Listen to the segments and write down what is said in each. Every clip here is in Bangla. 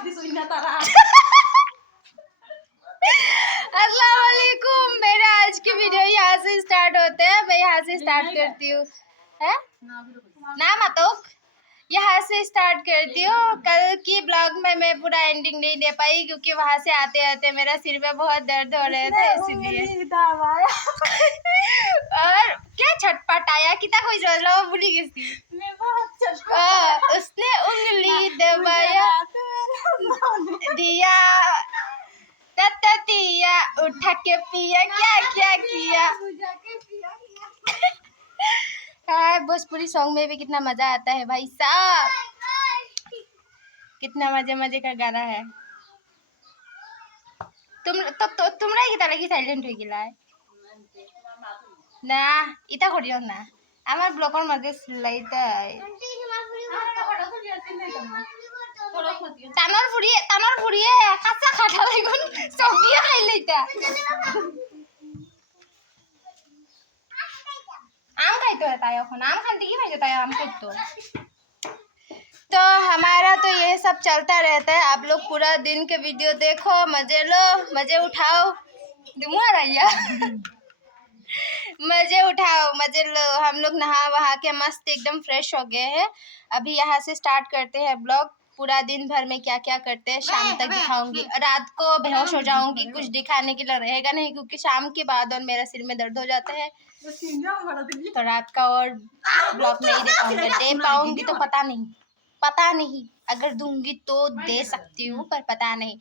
अस्सलाम वालेकुम। मेरा आज की वीडियो यहाँ से स्टार्ट होते हैं। मैं यहाँ से स्टार्ट करती हूँ। है ना मतोक, यहाँ से स्टार्ट करती हूँ। कल की ब्लॉग में मैं पूरा एंडिंग नहीं दे पाई क्योंकि वहाँ से आते आते मेरा सिर में बहुत दर्द हो रहे थे, इसीलिए। और क्या छटपट आया कितना कोई चलो भूली गई थी। उसने उंगली दबाया दिया दिया उठा के पिया क्या क्या किया। भोजपुरी सॉन्ग में भी कितना मजा आता है भाई साहब, कितना मजे मजे का गाना है। तुमरा किता लगी साइलेंट हो गिला है ना इता करियो ना আমার ব্লগৰ মাঝে লাইতা তানৰ ফুৰিয়ে কাঁচা খাটা লাগুন চকিয়ে খাই লাইতা आम खाइतो है ताया এখন आम खाते की भाई ताया आम खाइतो। तो हमारा तो ये सब चलता रहता है। आप लोग पूरा दिन के वीडियो देखो, मजे लो, मजे उठाओ। मजे उठाओ, मजे लो। हम लोग नहा वहा के मस्त एकदम फ्रेश हो गए हैं। अभी यहाँ से स्टार्ट करते हैं ब्लॉग। पूरा दिन भर में क्या क्या करते हैं शाम तक दिखाऊंगी। रात को बेहोश हो जाऊंगी, कुछ दिखाने के लिए रहेगा नहीं क्योंकि शाम के बाद और मेरा सिर में दर्द हो जाता है। तो रात का और ब्लॉग नहीं दे पाऊंगी तो पता नहीं। अगर दूंगी तो दे सकती हूँ पर पता नहीं।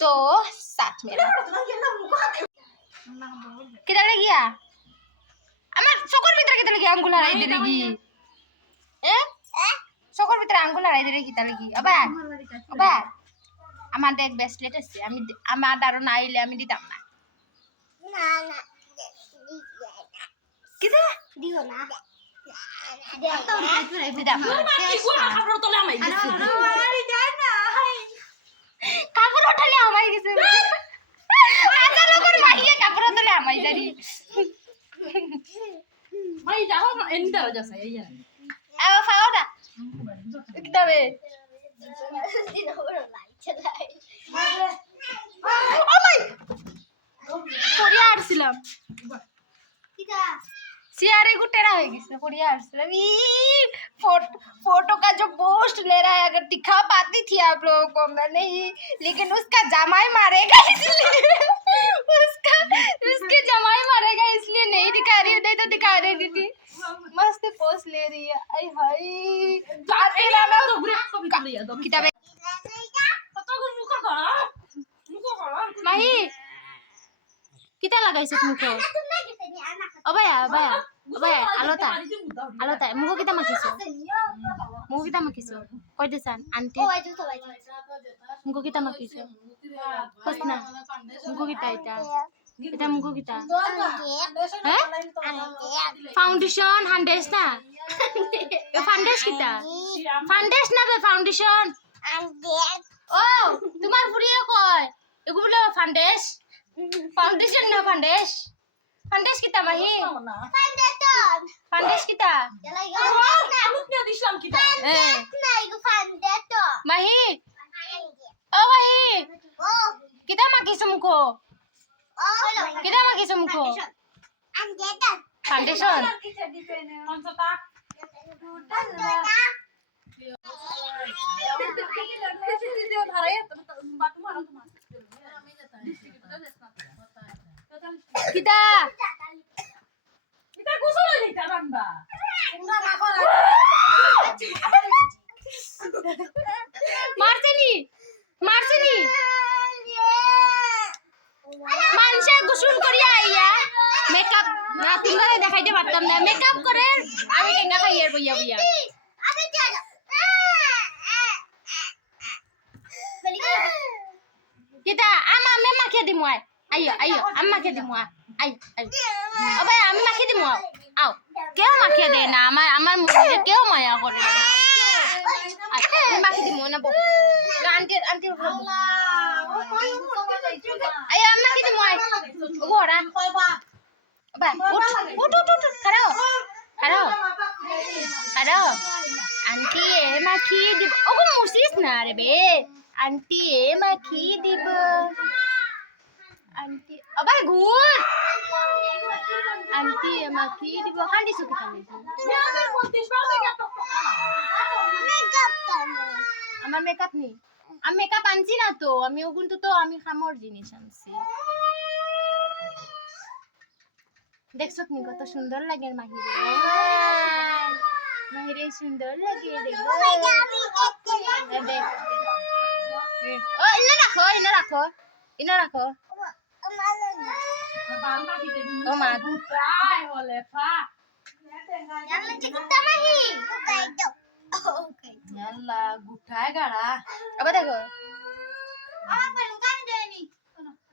तो साथ में किधर गया আমার চোখের ভিতরে কিতা লাগি আঙ্গুল হারাই দিলে কি চোখের ভিতরে আঙ্গুল হারাই দিলে কিতা লাগি আবার আমার এক ব্রেসলেট আছে, আমি আমার আরো না আইলে আমি দিতাম না। কিতা দিও না কাপড় উঠালে আমায় গেছে কাপড় তোলে আমায় জানি ভাই যাও এন্ড দাও যাচ্ছে এই আ ফাও না কিতাবে ও মাই পড়িয়া আসছিলাম কিতা सियारे को टेढ़ा हो गया बढ़िया फोटो का जो पोस्ट ले रहा है अगर दिखा पाती थी आप लोगों को मैं नहीं, लेकिन उसका जमाई मारेगा इसलिए उसके जमाई मारेगा इसलिए नहीं दिखा रही, नहीं तो दिखा रही थी। मस्त पोस्ट ले रही है। आई हाय किताबे माही किता लगाइছে মুখে অবায়া আলোতা মুখো কিতা মাখিছো কই দেছান আন্টি মুখো কিতা মাখিছো কসনা মুখো কিতা এটা মুখো কিতা হ্যাঁ ফাউন্ডেশন হান্ডেস না এ ফান্ডেস কিতা ফান্ডেস না বে ফাউন্ডেশন ও তোমার ফুরিয়ে কয় এগুলো ফান্ডেস फाउंडेशन ना फांडेश किता माही फांडेश किता माही ओ माही किता माकी सुमको foundation kita gusul aja Ramba Marseni মানুষে গোসল করিয়া আইয়া মেকআপ না তোমরা দেখাইতে পারতাম না মেকআপ করে আমি টেঙ্গা খাইয়ার বইয়া kita ama me makia di muai ayo amma ke di muai ayo abai আমি মাখিয়ে দিমু আও কেউ মাখিয়ে দে না আমার মুখে কেউ মায়া করে আমি মাখিয়ে দিমু না aunty ayo amma ke di muai ওরা abai উঠ খাড়াও আন্টি মাখিয়ে দিব ওগো মুছিস না রে বে आंटी ए माखी দিব आंटी अबे घूर आंटी ए माखी দিব কান্দি সুকি আমার মেকআপ নেই আমি মেকআপ আনছি না তো আমি ওগুলো তো আমি খামর জিনিস আনছি দেখছো নি কত সুন্দর লাগে মাহিরে মাহিরে সুন্দর লাগে দেখো ও ইনা রাখো ইনা রাখো ও মা গুটাই বলে ফা याला चिकता माही ओके याला गुठाय गाडा अब देखो अब पण गान देनी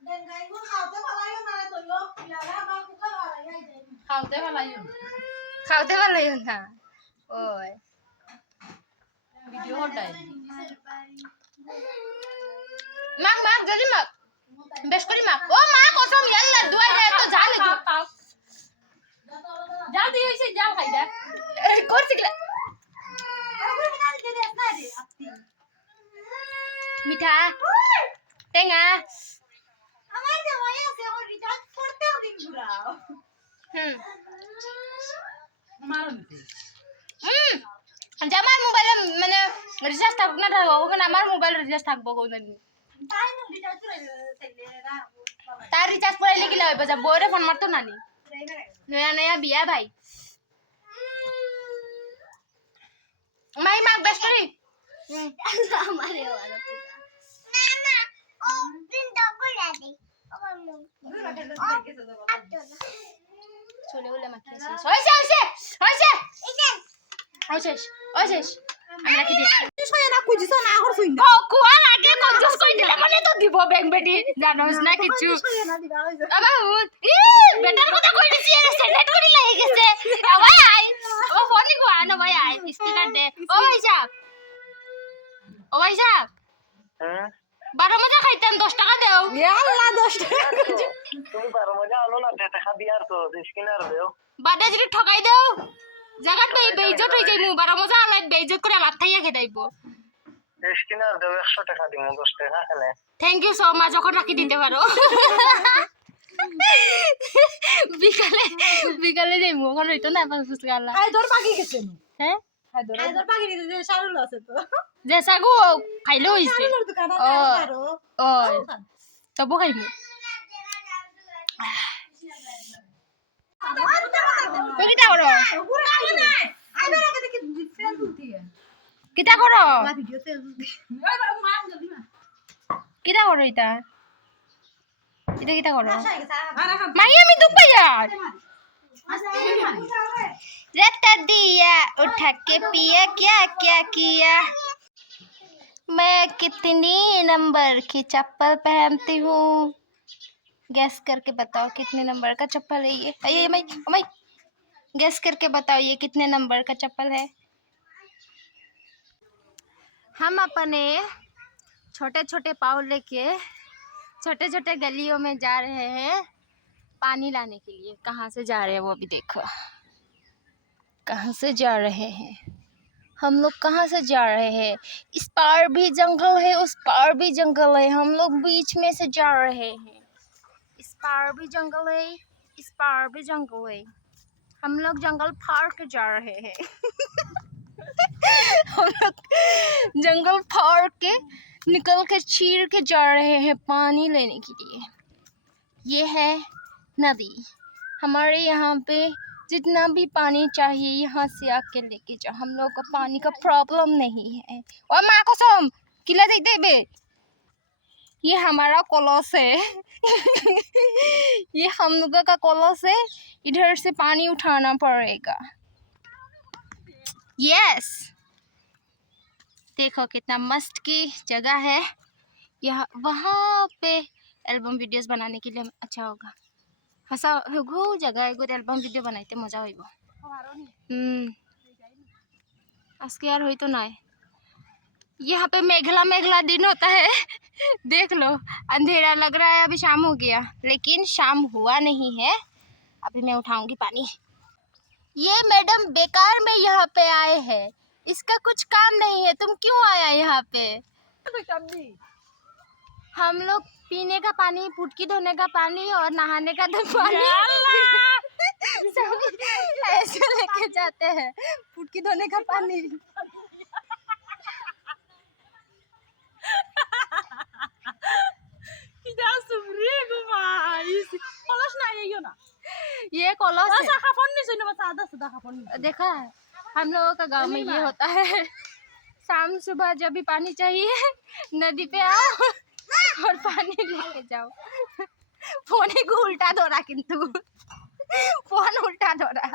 देंगाई को खावते वाला यो ना तो यो याला मा कुकर वाला याई देनी खावते वाला यो ना ओय वीडियो होटाय माग जल्दी माग बेश करी माग ओ मा कसम याला दुआ है तो जा ले जा दिए इसे जा भाई दे कोर्स सिखला मीठा टेंगा हमारे वजह से और रिचार्ज करते हो दिन पूरा আমার মোবাইলে মানে রিচার্জ থাকুক না থাকুক ওখানে আমার মোবাইল রিচার্জ থাকবো কোনদিন তার রিচার্জ করাইলে কি লাগবে যা বউরে ফোন মারতো নানি নয়া নয়া বিয়া ভাই মাই মাক বেশ করি আমারে ওরা না না ও বিন্দা করে দে চলে বলে মাকে হইছে আমি রাখি দিই তুই না খুঁজিস না আর শুই না কোয়া লাগে কনজুস কই দিলে মানে তো দিব ব্যাংক বেটি জানোস না কিছু আবা ই বেটার কথা কই দিছি এর সেলেক্ট করি লাগে গেছে ভাই আই ও ফোন নিবো না ভাই আই স্পিকার দে ও ভাই সাহেব হ্যাঁ 12 মজা খাইতাম 10 টাকা দাও আল্লাহ 10 টাকা তুমি 12 মজা আলো না টাকা দিয়ার তো স্কিনার দাও বাদে যদি ঠকাই দাও জায়গাত বেইজ্জত হই যাইমু 12 মজা আলাই বেইজ্জত করে লাভ থাইয়া খেদাইবো স্কিনার দাও 100 টাকা দিমু 10 টাকা খালে থ্যাংক ইউ সো মাচ যখন রাখি দিতে পারো বিকালে যাইমু ওখানে হইতো না ফুচকা আলা খাই তোর পাকি গেছে হ্যাঁ খাই তোর পাকি দিতে শারুল আছে তো যে সাগু খাইলো হইছে শারুলের দোকান আছে আরো ওই তবু খাইমু কিটা করো কিটা করো কিটা করো এটা কিটা করো মাই আমি দুঃখ यार रत्ता दिया उठा के पिया क्या क्या किया मैं कितनी नंबर की चप्पल पहनती हूँ गैस करके बताओ कितने नंबर का चप्पल है ये अये मई गैस करके बताओ ये कितने नंबर का चप्पल है हम अपने छोटे छोटे पाँव लेके छोटे छोटे गलियों में जा रहे हैं पानी लाने के लिए कहाँ से जा रहे हैं वो भी देखो कहाँ से जा रहे हैं हम लोग कहाँ से जा रहे हैं इस पार भी जंगल है उस पार भी जंगल है हम लोग बीच में से जा रहे हैं इस पार भी जंगल है इस पार भी जंगल है हम लोग जंगल फाड़ के जा रहे हैं हम लोग जंगल फाड़ के निकल के चीर के जा रहे हैं पानी लेने के लिए ये है नदी हमारे यहाँ पे जितना भी पानी चाहिए यहाँ से आके लेके जाओ हम लोग को पानी का प्रॉब्लम नहीं है और माँ कसम किला देते बे ये हमारा कलश है ये हम लोगों का कलश है इधर से पानी उठाना पड़ेगा यस देखो कितना मस्त की जगह है यहाँ वहाँ पे एल्बम वीडियोस बनाने के लिए अच्छा होगा हसा हो जगह एगो एल्बम वीडियो बनाते मजा होइबो आज के यार होई तो ना यहाँ पे मेघला मेघला दिन होता है देख लो अंधेरा लग रहा है अभी शाम हो गया लेकिन शाम हुआ नहीं है अभी मैं उठाऊंगी पानी ये मैडम बेकार में यहाँ पे आए हैं इसका कुछ काम नहीं है तुम क्यों आया यहाँ पे हम लोग पीने का पानी, पुटकी धोने का पानी और नहाने का तो पानी सब ऐसे लेके जाते हैं। पुटकी धोने का पानी ये कॉलोस है। देखा है हम लोगों का गांव में ये होता है। शाम सुबह जब भी पानी चाहिए नदी पे आओ और पानी लेके जाओ। फोन को उल्टा धो रहा, किंतु फोन उल्टा धो रहा।